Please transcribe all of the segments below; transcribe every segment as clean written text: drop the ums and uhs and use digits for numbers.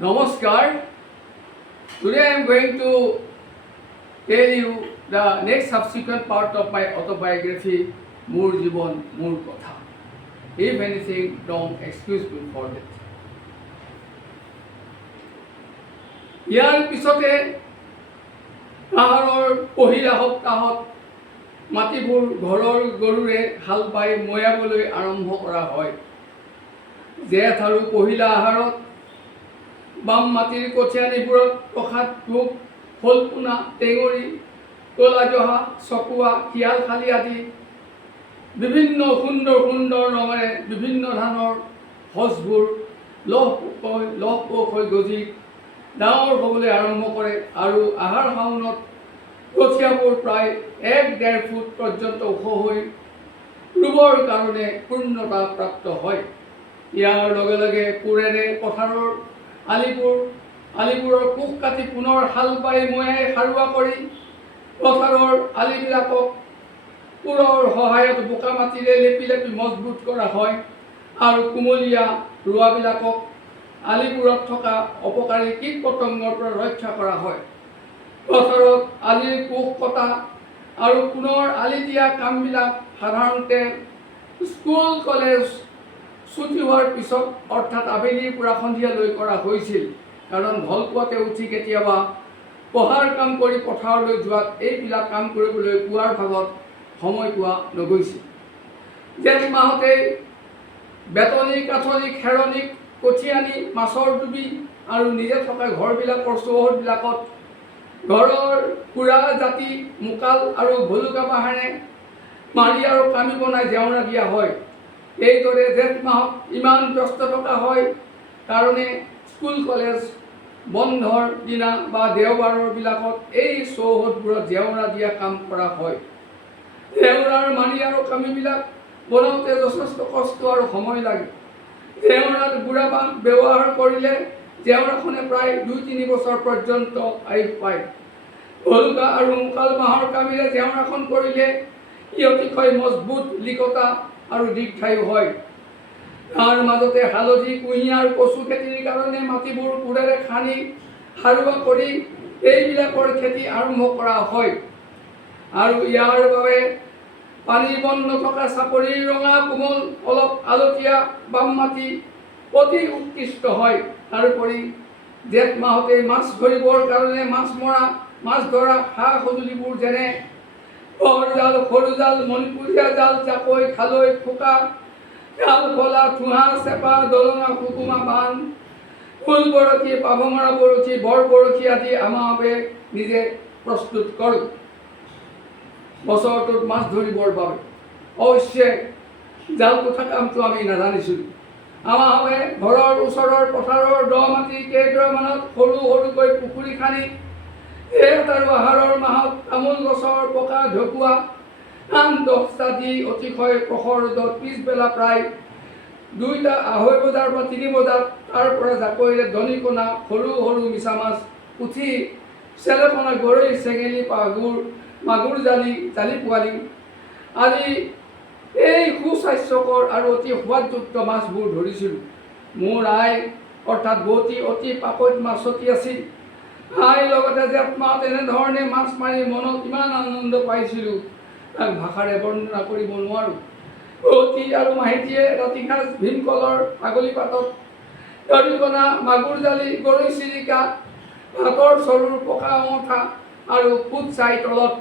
Namaskar. Today I am going to tell you the next subsequent part of my autobiography, Moor Jibon, Moor Kotha. If anything wrong, excuse me for that. ইয়াৰ পিছতে পাহাৰৰ পহিলা সপ্তাহত মাটিবোৰ ঘৰৰ গৰুৰে হাল বাই মৈয়াবলৈ আৰম্ভ কৰা হয়। জেঠ আৰু পহিলা আহাৰত বাম মাটিৰ কঠীয়ানিবোৰত প্ৰসাদ ধূপ ফলপোনা টেঙৰি কলা জহা চকুৱা শিয়ালখালী আদি বিভিন্ন সুন্দৰ সুন্দৰ ৰঙেৰে বিভিন্ন ধানৰ সঁচবোৰ লহপহ হৈ গজি ডাঙৰ হ'বলৈ আৰম্ভ কৰে আৰু আহাৰ শাওনত কঠীয়াবোৰ প্ৰায় 1-1.5 ফুট পৰ্যন্ত ওখ হৈ ৰুবৰ কাৰণে পূৰ্ণতা প্ৰাপ্ত হয়। ইয়াৰ লগে লগে কোৰেৰে পথাৰৰ আলিবোৰৰ কোষ কাটি পুনৰ হাল বাই মৈয়াই সাৰুৱা কৰি পথাৰৰ আলিবিলাকক কোৰৰ সহায়ত বোকা মাটিৰে লেপি লেপি মজবুত কৰা হয় আৰু কুমলীয়া ৰোৱাবিলাকক আলিবোৰত থকা অপকাৰী কীট পতংগৰ পৰা ৰক্ষা কৰা হয়। পথাৰত আলিৰ কোষ কটা আৰু পুনৰ আলি দিয়া কামবিলাক সাধাৰণতে স্কুল কলেজ ছুটি হোৱাৰ পিছত অৰ্থাৎ আবেলিৰ পৰা সন্ধিয়ালৈ কৰা হৈছিল, কাৰণ ভলপুৱাতে উঠি কেতিয়াবা পঢ়াৰ কাম কৰি পথাৰলৈ যোৱাত এইবিলাক কাম কৰিবলৈ পুৱাৰ ভাগত সময় পোৱা নগৈছিল। জেঠ মাহতেই বেতনি কাঠনি খেৰনি কঠীয়ানি মাছৰ ডুবি আৰু নিজে থকা ঘৰবিলাকৰ চৌহদবিলাকত ঘৰৰ কুৰা জাতি মোকাল আৰু ভলুকা বাঁহেৰে মাৰি আৰু কামি বনাই জেওৰা দিয়া হয়। এইদৰে জেঠ মাহত ইমান ব্যস্ত থকা হয় কাৰণে স্কুল কলেজ বন্ধৰ দিনা বা দেওবাৰৰ বিলাকত এই চৌহদবোৰত জেওৰা দিয়া কাম কৰা হয়। জেওৰাৰ মাৰি আৰু কামিবিলাক বনাওঁতে যথেষ্ট কষ্ট আৰু সময় লাগে। জেওৰাত গুড়া বাঁহ ব্যৱহাৰ কৰিলে জেওৰাখনে প্ৰায় 2-3 বছৰ পৰ্যন্ত আয়ুস পায়। ভলুকা আৰু মোকাল বাঁহৰ কামিৰে জেওৰাখন কৰিলে ই অতিশয় মজবুত লিকতা আৰু দীৰ্ঘায়ু হয়। তাৰ মাজতে হালধি কুঁহিয়াৰ কচু খেতিৰ কাৰণে মাটিবোৰ কোৰেৰে খান্দি সাৰুৱা কৰি এইবিলাকৰ খেতি আৰম্ভ কৰা হয় আৰু ইয়াৰ বাবে পানী বন নথকা চাপৰিৰ ৰঙা কোমল অলপ আলতীয়া বাম মাটি অতি উৎকৃষ্ট হয়। তাৰোপৰি জেঠ মাহতে মাছ ধৰিবৰ কাৰণে মাছ ধৰা সা সঁজুলিবোৰ যেনে বৰ জাল সৰু জাল মণিপুৰীয়া জাল জাকৈ খালৈ খোকা জাল খোলা ঠুহা চেপা দলঙা সুকুমা বান ফুল বৰশী পাভমৰা বৰশী বৰ বৰশী আদি আমাৰ বাবে নিজে প্ৰস্তুত কৰোঁ বছৰটোত মাছ ধৰিবৰ বাবে। অৱশ্যে জাল কোঠা কামটো আমি নাজানিছিলোঁ। আমাৰ বাবে ঘৰৰ ওচৰৰ পথাৰৰ দ মাটি কেইডৰামানত সৰু সৰুকৈ পুখুৰী খান্দি জেঠ আৰু আহাৰৰ মাহত তামোল গছৰ পকা ঢকুৱা 10টা দি অতিশয় প্ৰখৰ ৰ'দত পিছবেলা প্ৰায় 2:30 বজাৰ পৰা 3 বজাত তাৰ পৰা জাকৈৰে দনিকণা সৰু সৰু মিছা মাছ পুঠি চেলেপনা গৰৈ চেঙেলী মাগুৰ জালি পোৱালি আদি এই সুস্বাস্থ্যকৰ আৰু অতি সোৱাদযুক্ত মাছবোৰ ধৰিছিলোঁ। মোৰ আই অৰ্থাৎ বৌতি অতি পাকৈত মাছতি আছিল। আইৰ লগতে জেঠ মাহত এনেধৰণে মাছ মাৰি মনত ইমান আনন্দ পাইছিলোঁ তাক ভাষাৰে বৰ্ণনা কৰিব নোৱাৰোঁ। বৌতি আৰু মাহিতীয়ে ৰাতি সাঁজ ভীমকলৰ পাগলি পাতত দৰিকণা মাগুৰ জালি গৰৈ চিৰিকা ভাতৰ চৰুৰ পকা অঙঠা আৰু ফুট চাই তলত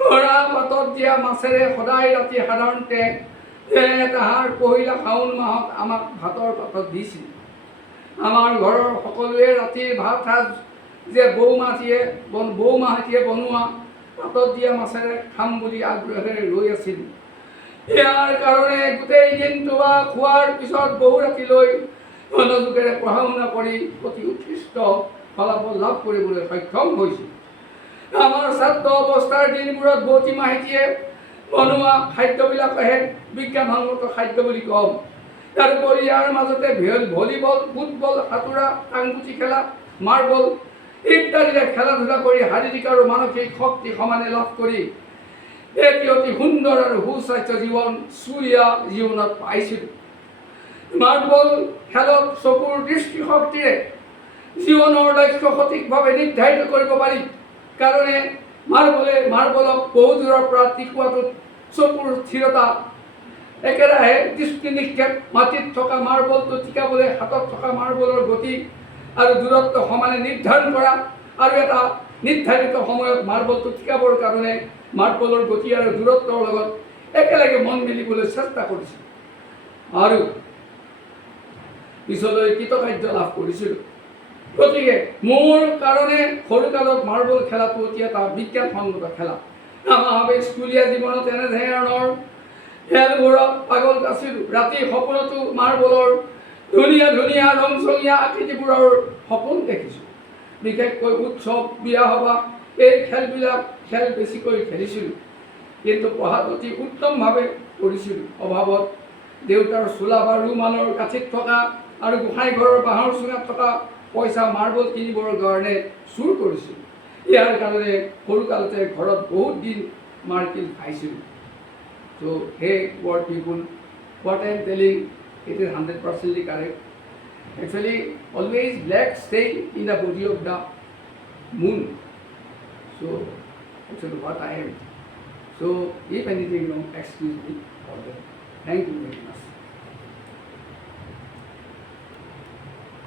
ধৰা পাতত দিয়া মাছেৰে সদায় ৰাতি সাধাৰণতে আহাৰ পহিলা শাওণ মাহত আমাক ভাতৰ পাতত দিছিল। আমাৰ ঘৰৰ সকলোৱে ৰাতিৰ ভাত সাজ যে বৌমাহঁতিয়ে বনোৱা পাতত দিয়া মাছেৰে খাম বুলি আগ্ৰহেৰে ৰৈ আছিল। ইয়াৰ কাৰণে গোটেই দিনটো বা খোৱাৰ পিছত বহু ৰাতিলৈ মনোযোগেৰে পঢ়া শুনা কৰি অতি উৎকৃষ্ট ফলাফল লাভ কৰিবলৈ সক্ষম হৈছিল। আমাৰ ছাত্ৰ অৱস্থাৰ দিনবোৰত বৌতি মাহিতীয়ে বনোৱা খাদ্যবিলাকহে বিজ্ঞানসন্মত খাদ্য বুলি কওঁ। তাৰোপৰি ইয়াৰ মাজতে ভলীবল ফুটবল সাঁতোৰা টাংগুটি খেলা মাৰ্বল ইত্যাদিৰে খেলা ধূলা কৰি শাৰীৰিক আৰু মানসিক শক্তি সমানে লাভ কৰি এটি অতি সুন্দৰ আৰু সুস্বাস্থ্য জীৱনত পাইছিলোঁ। মাৰ্বল খেলত চকুৰ দৃষ্টিশক্তিৰে জীৱনৰ লক্ষ্য সঠিকভাৱে নিৰ্ধাৰিত কৰিব পাৰি। কাৰণে মাৰ্বলক বহু দূৰৰ পৰা টিকোৱাটোত চকুৰ স্থিৰতা, একেৰাহে দৃষ্টি নিক্ষেপ, মাটিত থকা মাৰ্বলটো টিকাবলৈ হাতত থকা মাৰ্বলৰ গতি আৰু দূৰত্ব সমানে নিৰ্ধাৰণ কৰা, আৰু এটা নিৰ্ধাৰিত সময়ত মাৰ্বলটো টিকাবৰ কাৰণে মাৰ্বলৰ গতি আৰু দূৰত্বৰ লগত একেলগে মন মেলিবলৈ চেষ্টা কৰিছিল আৰু পিছলৈ কৃতকাৰ্য লাভ কৰিছিলোঁ। গতিকে মোৰ কাৰণে সৰুকালত মাৰ্বল খেলাটো অতি এটা বিজ্ঞানসন্মত খেলা। আমাৰ স্কুলীয়া জীৱনত এনেধৰণৰ খেলবোৰত পাগল আছিলোঁ। ৰাতি সপোনতো মাৰ্বলৰ ধুনীয়া ধুনীয়া ৰংচঙীয়া আকৃতিবোৰৰ সপোন দেখিছোঁ। বিশেষকৈ উৎসৱ, বিয়া সবাহ এই খেল বেছিকৈ খেলিছিলোঁ। কিন্তু পঢ়াত অতি উত্তমভাৱে পঢ়িছিলোঁ। অভাৱত দেউতাৰ চোলা বা ৰুমালৰ কাঠিত থকা আৰু গোসাঁই ঘৰৰ বাঁহৰ চুঙাত থকা পইচা মাৰ্বল কিনিবৰ কাৰণে চুৰ কৰিছিলোঁ। ইয়াৰ কাৰণে সৰুকালতে ঘৰত বহুত দিন মাৰ্কিল খাইছিলোঁ। চ' হে word people, what I am telling, it is 100% correct. Actually, always black stay in the body of the moon. So, actually what I am. So, if anything wrong, excuse me for that. Thank you very much.